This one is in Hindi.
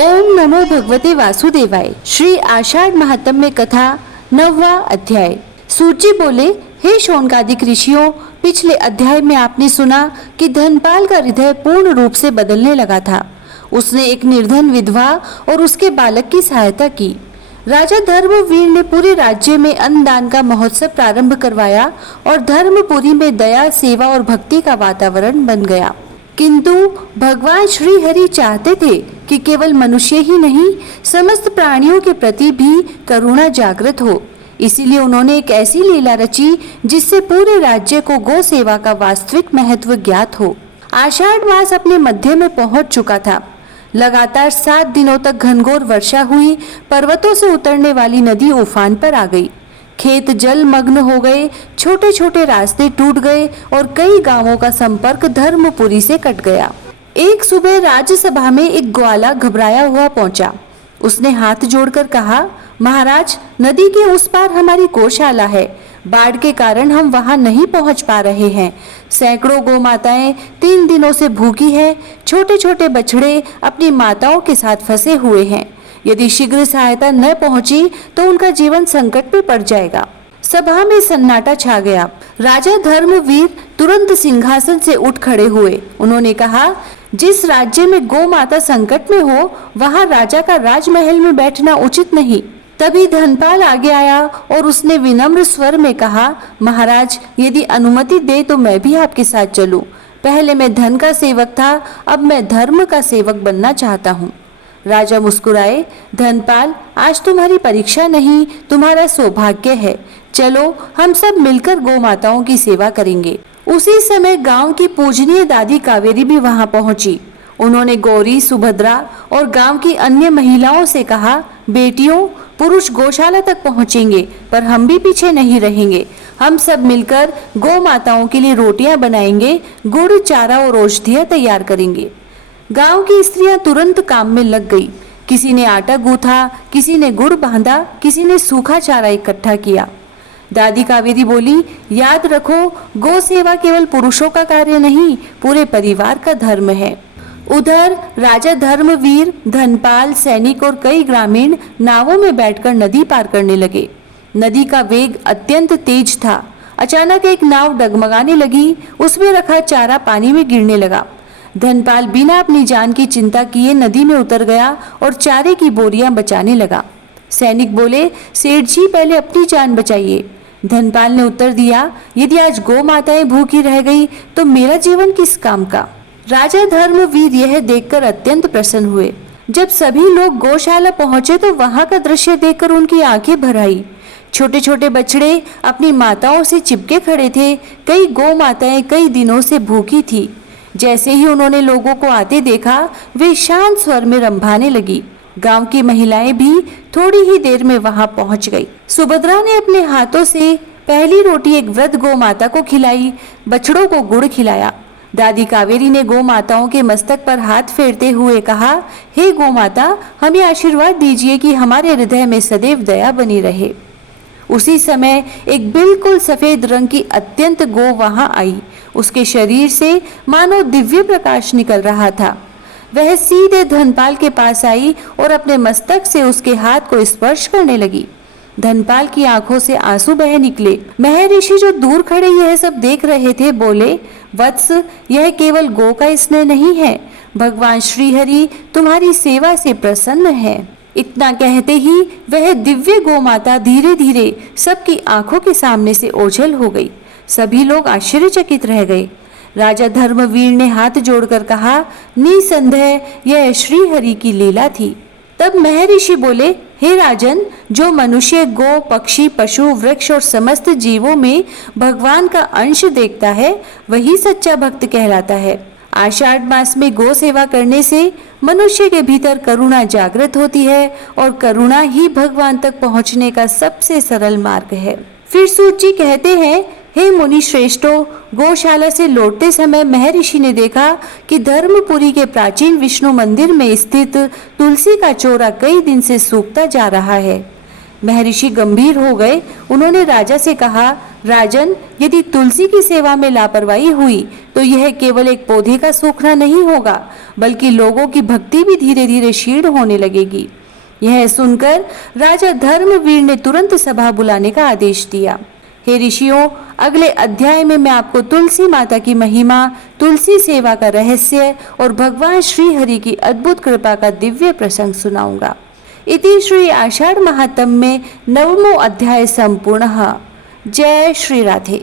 ओम नमो भगवते वासुदेवाय। श्री आषाढ़ महात्म्य कथा 9वां अध्याय। सूत जी बोले, हे शौनकादिक ऋषियों, पिछले अध्याय में आपने सुना कि धनपाल का हृदय पूर्ण रूप से बदलने लगा था। उसने एक निर्धन विधवा और उसके बालक की सहायता की। राजा धर्मवीर ने पूरे राज्य में अन्नदान का महोत्सव प्रारंभ करवाया और धर्मपुरी में दया, सेवा और भक्ति का वातावरण बन गया। किंतु भगवान श्री हरि चाहते थे कि केवल मनुष्य ही नहीं, समस्त प्राणियों के प्रति भी करुणा जागृत हो। इसीलिए उन्होंने एक ऐसी लीला रची जिससे पूरे राज्य को गौ सेवा का वास्तविक महत्व ज्ञात हो। आषाढ़ मास अपने मध्य में पहुंच चुका था। लगातार 7 दिनों तक घनघोर वर्षा हुई। पर्वतों से उतरने वाली नदी उफान पर आ गई। खेत जलमग्न हो गए, छोटे छोटे रास्ते टूट गए और कई गांवों का संपर्क धर्मपुरी से कट गया। एक सुबह राज्यसभा में एक ग्वाला घबराया हुआ पहुंचा। उसने हाथ जोड़कर कहा, महाराज, नदी के उस पार हमारी गौशाला है। बाढ़ के कारण हम वहां नहीं पहुंच पा रहे हैं। सैकड़ों गौ माताएं 3 दिनों से भूखी हैं। छोटे छोटे बछड़े अपनी माताओं के साथ फंसे हुए हैं। यदि शीघ्र सहायता न पहुंची तो उनका जीवन संकट में पड़ जाएगा। सभा में सन्नाटा छा गया। राजा धर्मवीर तुरंत सिंहासन से उठ खड़े हुए। उन्होंने कहा, जिस राज्य में गौ माता संकट में हो, वहां राजा का राजमहल में बैठना उचित नहीं। तभी धनपाल आगे आया और उसने विनम्र स्वर में कहा, महाराज, यदि अनुमति दे तो मैं भी आपके साथ चलूं। पहले मैं धन का सेवक था, अब मैं धर्म का सेवक बनना चाहता हूँ। राजा मुस्कुराए, धनपाल, आज तुम्हारी परीक्षा नहीं, तुम्हारा सौभाग्य है। चलो, हम सब मिलकर गौ माताओं की सेवा करेंगे। उसी समय गांव की पूजनीय दादी कावेरी भी वहां पहुंची। उन्होंने गौरी, सुभद्रा और गांव की अन्य महिलाओं से कहा, बेटियों, पुरुष गौशाला तक पहुंचेंगे, पर हम भी पीछे नहीं रहेंगे। हम सब मिलकर गौ माताओं के लिए रोटियां बनाएंगे, गुड़, चारा और औषधियां तैयार करेंगे। गांव की स्त्रियां तुरंत काम में लग गई। किसी ने आटा गूंथा, किसी ने गुड़ बांधा, किसी ने सूखा चारा इकट्ठा किया। दादी कावेरी बोली, याद रखो, गौ सेवा केवल पुरुषों का कार्य नहीं, पूरे परिवार का धर्म है। उधर राजा धर्मवीर, धनपाल, सैनिक और कई ग्रामीण नावों में बैठकर नदी पार करने लगे। नदी का वेग अत्यंत तेज था। अचानक एक नाव डगमगाने लगी। उसमें रखा चारा पानी में गिरने लगा। धनपाल बिना अपनी जान की चिंता किए नदी में उतर गया और चारे की बोरियां बचाने लगा। सैनिक बोले, सेठ जी, पहले अपनी जान बचाइए। धनपाल ने उत्तर दिया, यदि आज गौ माताएं भूखी रह गई तो मेरा जीवन किस काम का। राजा धर्मवीर यह देखकर अत्यंत प्रसन्न हुए। जब सभी लोग गौशाला पहुंचे तो वहां का दृश्य देखकर उनकी आंखें भर आई। छोटे छोटे बछड़े अपनी माताओं से चिपके खड़े थे। कई गौ माताएं कई दिनों से भूखी थी। जैसे ही उन्होंने लोगों को आते देखा, वे शांत स्वर में रंभाने लगी। गांव की महिलाएं भी थोड़ी ही देर में वहां पहुंच गई। सुभद्रा ने अपने हाथों से पहली रोटी एक वृद्ध गौ माता को खिलाई, बछड़ों को गुड़ खिलाया। दादी कावेरी ने गौ माताओं के मस्तक पर हाथ फेरते हुए कहा, हे गौ माता, हमें आशीर्वाद दीजिए कि हमारे हृदय में सदैव दया बनी रहे। उसी समय एक बिल्कुल सफेद रंग की अत्यंत गौ वहां आई। उसके शरीर से मानो दिव्य प्रकाश निकल रहा था। वह सीधे धनपाल के पास आई और अपने मस्तक से उसके हाथ को स्पर्श करने लगी। धनपाल की आंखों से आंसू बह निकले। महर्षि जो दूर खड़े यह सब देख रहे थे बोले, वत्स, यह केवल गौ का स्नेह नहीं है, भगवान श्रीहरि तुम्हारी सेवा से प्रसन्न है। इतना कहते ही वह दिव्य गौ माता धीरे धीरे सबकी आंखों के सामने से ओझल हो गई। सभी लोग आश्चर्यचकित रह गए। राजा धर्मवीर ने हाथ जोड़कर कहा, निसंदेह यह श्रीहरि की लीला थी। तब महर्षि बोले, हे राजन, जो मनुष्य गौ, पक्षी, पशु, वृक्ष और समस्त जीवों में भगवान का अंश देखता है, वही सच्चा भक्त कहलाता है। आषाढ़ मास में गौ सेवा करने से मनुष्य के भीतर करुणा जागृत होती है और करुणा ही भगवान तक पहुंचने का सबसे सरल मार्ग है। फिर सूत जी कहते हैं, हे मुनि श्रेष्ठों, गौशाला से लौटते समय महर्षि ने देखा कि धर्मपुरी के प्राचीन विष्णु मंदिर में स्थित तुलसी का चौरा कई दिन से सूखता जा रहा है। महर्षि गंभीर हो गए। उन्होंने राजा से कहा, राजन, यदि तुलसी की सेवा में लापरवाही हुई तो यह केवल एक पौधे का सूखना नहीं होगा, बल्कि लोगों की भक्ति भी धीरे धीरे क्षीण होने लगेगी। यह सुनकर राजा धर्मवीर ने तुरंत सभा बुलाने का आदेश दिया। हे ऋषियों, अगले अध्याय में मैं आपको तुलसी माता की महिमा, तुलसी सेवा का रहस्य और भगवान श्री हरि की अद्भुत कृपा का दिव्य प्रसंग सुनाऊंगा। इति श्री आषाढ़ महात्म्य में 9वां अध्याय संपूर्णः। जय श्री राधे।